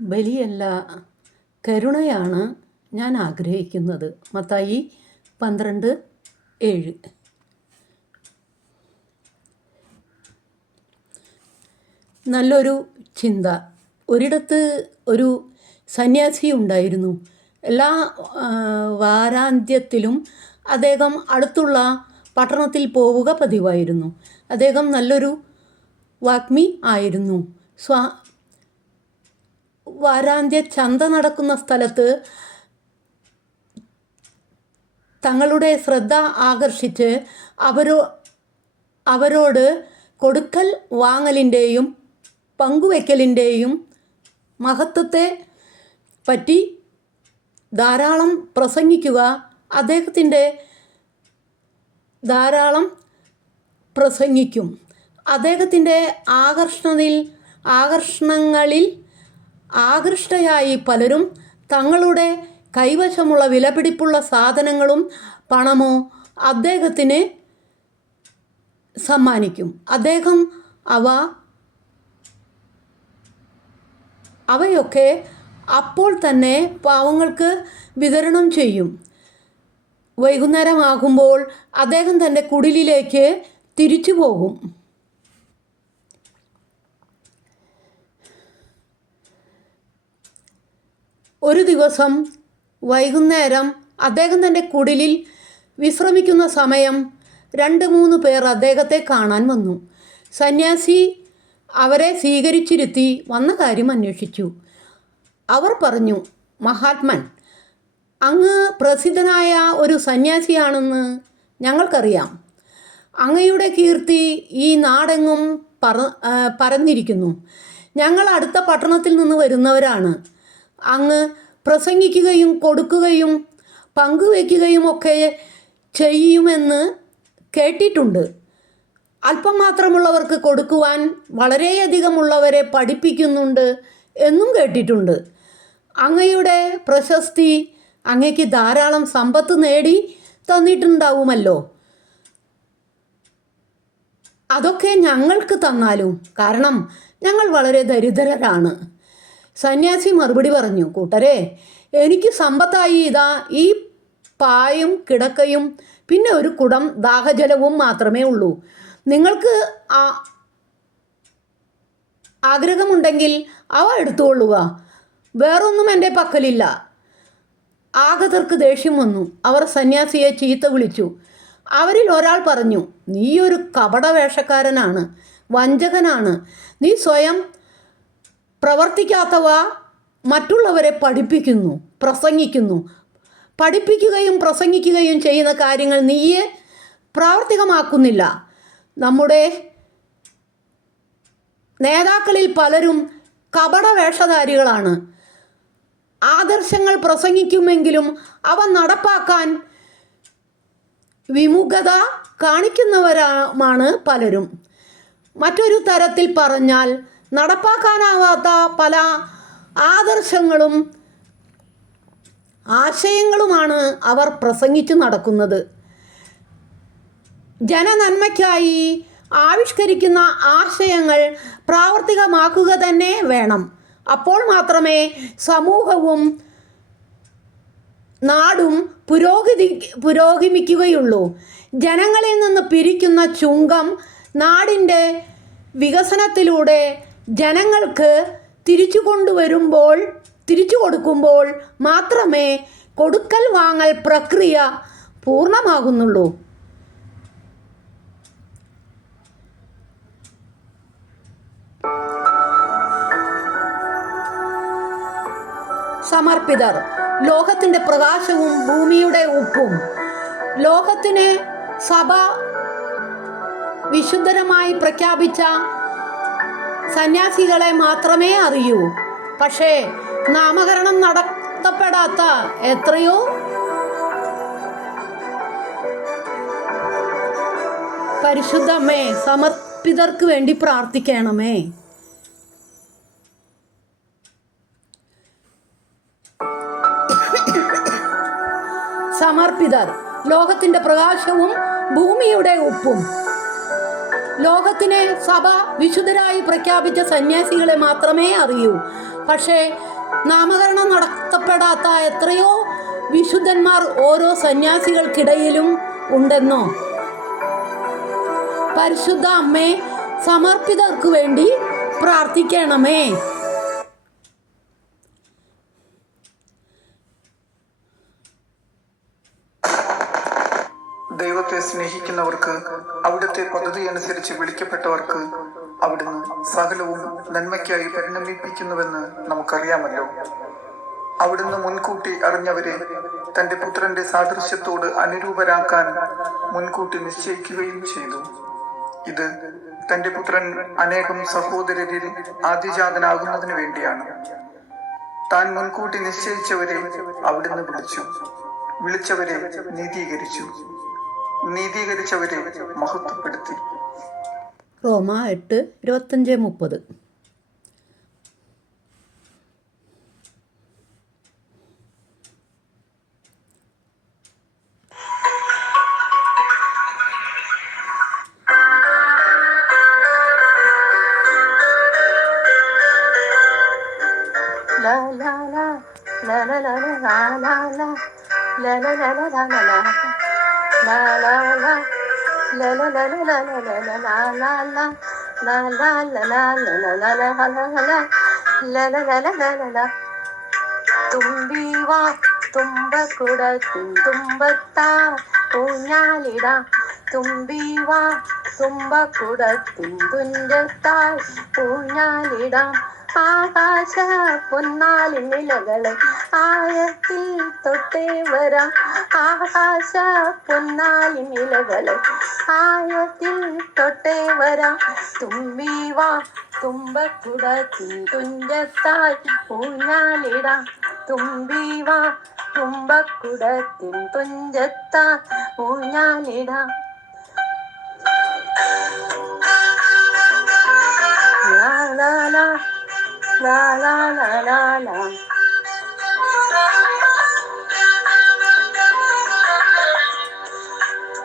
ബലിയല്ല കരുണയാണ് ഞാൻ ആഗ്രഹിക്കുന്നത്. മത്തായി പന്ത്രണ്ട് ഏഴ്. നല്ലൊരു ചിന്ത. ഒരിടത്ത് ഒരു സന്യാസി ഉണ്ടായിരുന്നു. എല്ലാ വാരാന്ത്യത്തിലും അദ്ദേഹം അടുത്തുള്ള പട്ടണത്തിൽ പോവുക പതിവായിരുന്നു. അദ്ദേഹം നല്ലൊരു വാഗ്മി ആയിരുന്നു. സ്വാ വാരാന്ത്യ ചന്ത നടക്കുന്ന സ്ഥലത്ത് തങ്ങളുടെ ശ്രദ്ധ ആകർഷിച്ച് അവരോ അവരോട് കൊടുക്കൽ വാങ്ങലിന്റെയും പങ്കുവെക്കലിന്റെയും മഹത്വത്തെ പറ്റി ധാരാളം പ്രസംഗിക്കുക അദ്ദേഹത്തിന്റെ ധാരാളം പ്രസംഗിക്കും. അദ്ദേഹത്തിന്റെ ആകർഷണത്തിൽ ആകർഷണങ്ങളിൽ ആകൃഷ്ടയായി പലരും തങ്ങളുടെ കൈവശമുള്ള വിലപിടിപ്പുള്ള സാധനങ്ങളും പണമോ അദ്ദേഹത്തിന് സമ്മാനിക്കും. അദ്ദേഹം അവ അവയൊക്കെ അപ്പോൾ തന്നെ പാവങ്ങൾക്ക് വിതരണം ചെയ്യും. വൈകുന്നേരമാകുമ്പോൾ അദ്ദേഹം തന്റെ കുടിലിലേക്ക് തിരിച്ചു പോകും ഒരു ദിവസം വൈകുന്നേരം അദ്ദേഹം തന്റെ കുടിലിൽ വിശ്രമിക്കുന്ന സമയം രണ്ട് മൂന്ന് പേർ അദ്ദേഹത്തെ കാണാൻ വന്നു. സന്യാസി അവരെ സ്വീകരിച്ചിരുത്തി വന്ന കാര്യം അന്വേഷിച്ചു. അവർ പറഞ്ഞു മഹാത്മാൻ അങ്ങ് പ്രസിദ്ധനായ ഒരു സന്യാസിയാണെന്ന് ഞങ്ങൾക്കറിയാം. അങ്ങയുടെ കീർത്തി ഈ നാടെങ്ങും പറ പരന്നിരിക്കുന്നു. ഞങ്ങൾ അടുത്ത പട്ടണത്തിൽ നിന്ന് വരുന്നവരാണ്. അങ്ങ് പ്രസംഗിക്കുകയും കൊടുക്കുകയും പങ്കുവയ്ക്കുകയും ഒക്കെ ചെയ്യുമെന്ന് കേട്ടിട്ടുണ്ട്. അല്പം മാത്രമുള്ളവർക്ക് കൊടുക്കുവാൻ വളരെയധികമുള്ളവരെ പഠിപ്പിക്കുന്നുണ്ട് എന്നും കേട്ടിട്ടുണ്ട്. അങ്ങയുടെ പ്രശസ്തി അങ്ങയ്ക്ക് ധാരാളം സമ്പത്ത് നേടി തന്നിട്ടുണ്ടാവുമല്ലോ. അതൊക്കെ ഞങ്ങൾക്ക് തന്നാലും. കാരണം ഞങ്ങൾ വളരെ ദരിദ്രരാണ്. സന്യാസി മറുപടി പറഞ്ഞു കൂട്ടരെ എനിക്ക് സമ്പത്തായി ഇതാ ഈ പായും കിടക്കയും പിന്നെ ഒരു കുടം ദാഹജലവും മാത്രമേ ഉള്ളൂ. നിങ്ങൾക്ക് ആ ആഗ്രഹമുണ്ടെങ്കിൽ അവ എടുത്തുകൊള്ളുക. വേറൊന്നും എന്റെ പക്കലില്ല. ആഗതർക്ക് ദേഷ്യം വന്നു. അവർ സന്യാസിയെ ചീത്ത വിളിച്ചു. അവരിൽ ഒരാൾ പറഞ്ഞു നീ ഒരു വേഷക്കാരനാണ് വഞ്ചകനാണ്. നീ സ്വയം പ്രവർത്തിക്കാത്തവ മറ്റുള്ളവരെ പഠിപ്പിക്കുന്നു പ്രസംഗിക്കുന്നു. പഠിപ്പിക്കുകയും പ്രസംഗിക്കുകയും ചെയ്യുന്ന കാര്യങ്ങൾ നീയെ പ്രാവർത്തികമാക്കുന്നില്ല. നമ്മുടെ നേതാക്കളിൽ പലരും കപട വേഷധാരികളാണ് ആദർശങ്ങൾ പ്രസംഗിക്കുമെങ്കിലും അവ നടപ്പാക്കാൻ വിമുഖത കാണിക്കുന്നവരാണ് പലരും. മറ്റൊരു തരത്തിൽ പറഞ്ഞാൽ നടപ്പാക്കാനാവാത്ത പല ആദർശങ്ങളും ആശയങ്ങളുമാണ് അവർ പ്രസംഗിച്ചു നടക്കുന്നത്. ജനനന്മയ്ക്കായി ആവിഷ്കരിക്കുന്ന ആശയങ്ങൾ പ്രാവർത്തികമാക്കുക തന്നെ വേണം. അപ്പോൾ മാത്രമേ സമൂഹവും നാടും പുരോഗതി പുരോഗമിക്കുകയുള്ളൂ. ജനങ്ങളിൽ നിന്ന് പിരിക്കുന്ന ചുങ്കം നാടിന്റെ വികസനത്തിലൂടെ ജനങ്ങൾക്ക് തിരിച്ചു കൊണ്ടുവരുമ്പോൾ തിരിച്ചു കൊടുക്കുമ്പോൾ മാത്രമേ കൊടുക്കൽ വാങ്ങൽ പ്രക്രിയ പൂർണമാകുന്നുള്ളൂ. സമർപ്പിതർ ലോകത്തിന്റെ പ്രകാശവും ഭൂമിയുടെ ഉപ്പും. ലോകത്തിന് സഭ വിശുദ്ധരമായി പ്രഖ്യാപിച്ച സന്യാസികളെ മാത്രമേ അറിയൂ. പക്ഷേ നാമകരണം നടത്തപ്പെടാത്ത എത്രയോ പരിശുദ്ധമ്മേ സമർപ്പിതർക്ക് വേണ്ടി പ്രാർത്ഥിക്കണമേ. സമർപ്പിതർ ലോകത്തിന്റെ പ്രകാശവും ഭൂമിയുടെ ഉപ്പും. ലോകത്തിനെ സഭ വിശുദ്ധരായി പ്രഖ്യാപിച്ച സന്യാസികളെ മാത്രമേ അറിയൂ. പക്ഷേ നാമകരണം നടത്തപ്പെടാത്ത എത്രയോ വിശുദ്ധന്മാർ ഓരോ സന്യാസികൾക്കിടയിലും ഉണ്ടെന്നോ? പരിശുദ്ധ അമ്മേ സമർപ്പിതർക്ക് വേണ്ടി പ്രാർത്ഥിക്കണമേ. ദൈവത്തെ സ്നേഹിക്കുന്നവർക്ക് അവിടുത്തെ പദ്ധതി അനുസരിച്ച് വിളിക്കപ്പെട്ടവർക്ക് അവിടുന്ന് സകലവും നന്മയ്ക്കായി പരിണമിപ്പിക്കുന്നുവെന്ന് നമുക്കറിയാമല്ലോ. അവിടുന്ന് മുൻകൂട്ടി അറിഞ്ഞവരെ തന്റെ പുത്രന്റെ സാദൃശ്യത്തോട് അനുരൂപരാക്കാൻ മുൻകൂട്ടി നിശ്ചയിക്കുകയും ചെയ്തു. ഇത് തന്റെ പുത്രൻ അനേകം സഹോദരരിൽ ആദിജാതനാകുന്നതിന് വേണ്ടിയാണ്. താൻ മുൻകൂട്ടി നിശ്ചയിച്ചവരെ അവിടുന്ന് വിളിച്ചു. വിളിച്ചവരെ നീതീകരിച്ചു. നീതീകരിച്ചവരെ മഹത്വപ്പെടുത്തി റോമ എട്ട് ഇരുപത്തഞ്ച് മുപ്പത് La la la la la la la la la la la la la la തുമ്പി വാ തുമ്പക്കുടത്തിൻ തുമ്പത്താ ഊഞ്ഞാലിടാം തുമ്പി വാ തുമ്പക്കുടത്തിൻ തുഞ്ചത്താൽ ഊഞ്ഞാലിടാം ആകാശ പൊന്നാലി നിലകളെ ആഴത്തിൽ തൊട്ടേ വരാം ആകാശ പൊന്നാലി നിലകളെ ആയത്തിൽ തൊട്ടേ വരാം. തുമ്പി വാ തുമ്പക്കുടത്തിൻ തുഞ്ചത്താൽ ഊഞ്ഞാലിടാം. തുമ്പി വാ തുമ്പക്കുടത്തിൻ തുഞ്ചത്താൽ ഊഞ്ഞാലിടാം. La la la la la la la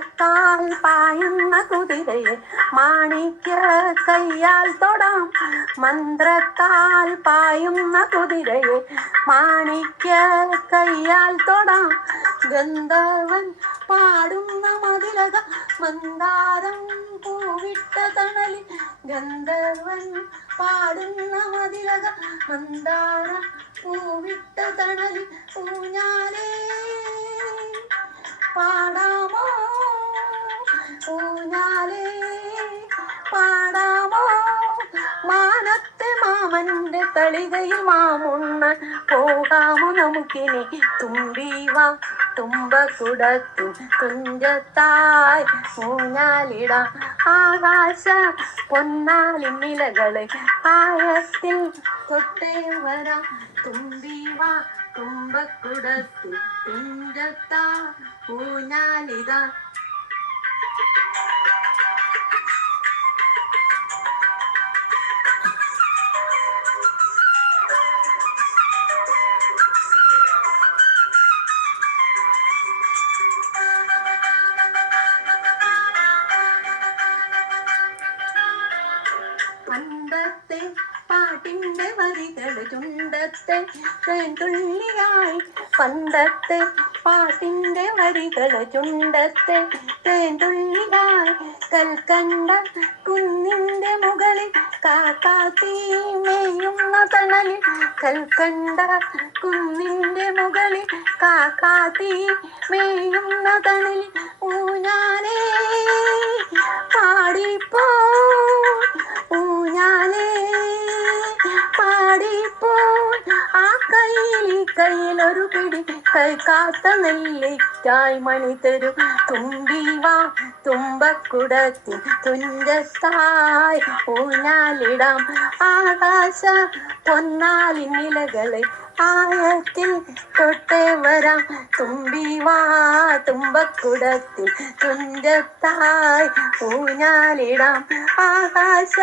മന്ത്രത്താൽ പായുന്ന കുതിരയെ മാണിക്യ കയ്യാൽ തൊടാം. മന്ത്രത്താൽ പായുന്ന കുതിരയെ മാണിക്യ കയ്യാൽ തൊടാം. ഗന്ധർവൻ പാടുന്ന മതിലക മന്ദാരം പൂവിട്ട തണലിൽ ഗന്ധർവൻ പാടുന്ന മതിലക മന്ദാരം പൂവിട്ട തണലിൽ ഊഞ്ഞാലേ. പാടാമോ മാമന്റെ തളികയിൽ മാമുണ്ണ പോകാമോ നമുക്കിനി? തുമ്പി വാ തുമ്പക്കുടത്തു തുഞ്ചത്തായി മൂഞ്ഞാലിട ആകാശ പൊന്നാലി നിലകളെ ആയത്തിൽ തൊട്ടേ വരാം. തുമ്പിവാ തുമ്പക്കുടത്തു തുഞ്ചത്താ ഊഞ്ഞാലിതാ തേൻതുള്ളിയായി പന്തത്തെ പാട്ടിന്റെ വരികൾ ചുണ്ടത്തെ തേൻതുള്ളിയായി കൽക്കണ്ട കുന്നിന്റെ മുകളിൽ കാക്കാത്തീമേയുന്ന തണലിൽ കൽക്കണ്ട കുന്നിന്റെ മുകളിൽ കാക്കാത്തീ മേയുന്ന തണലിൽ ഊഞ്ഞാലേ കയ്യിലൊരു പിടി കൈ കാത്ത നെല്ലിക്കായ് മണി തരും തുമ്പി വാ തുമ്പക്കുടത്തിൽ തുഞ്ചത്തായി ഊഞ്ഞാലിടാം. ആകാശ പൊന്നാലിനിലകളെ താഴത്തിൽ തൊട്ട് വരാം തുമ്പി വാ തുമ്പക്കുടത്തിൽ തുഞ്ചത്തായി ഊഞ്ഞാലിടാം ആകാശ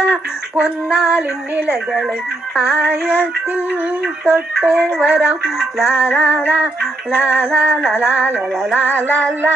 പൊന്നാലി നിലകളെ ആയത്തിൽ തൊട്ട് വരാം ലാലാ ലാലാ ലാലാ ലാലാ ലാലാ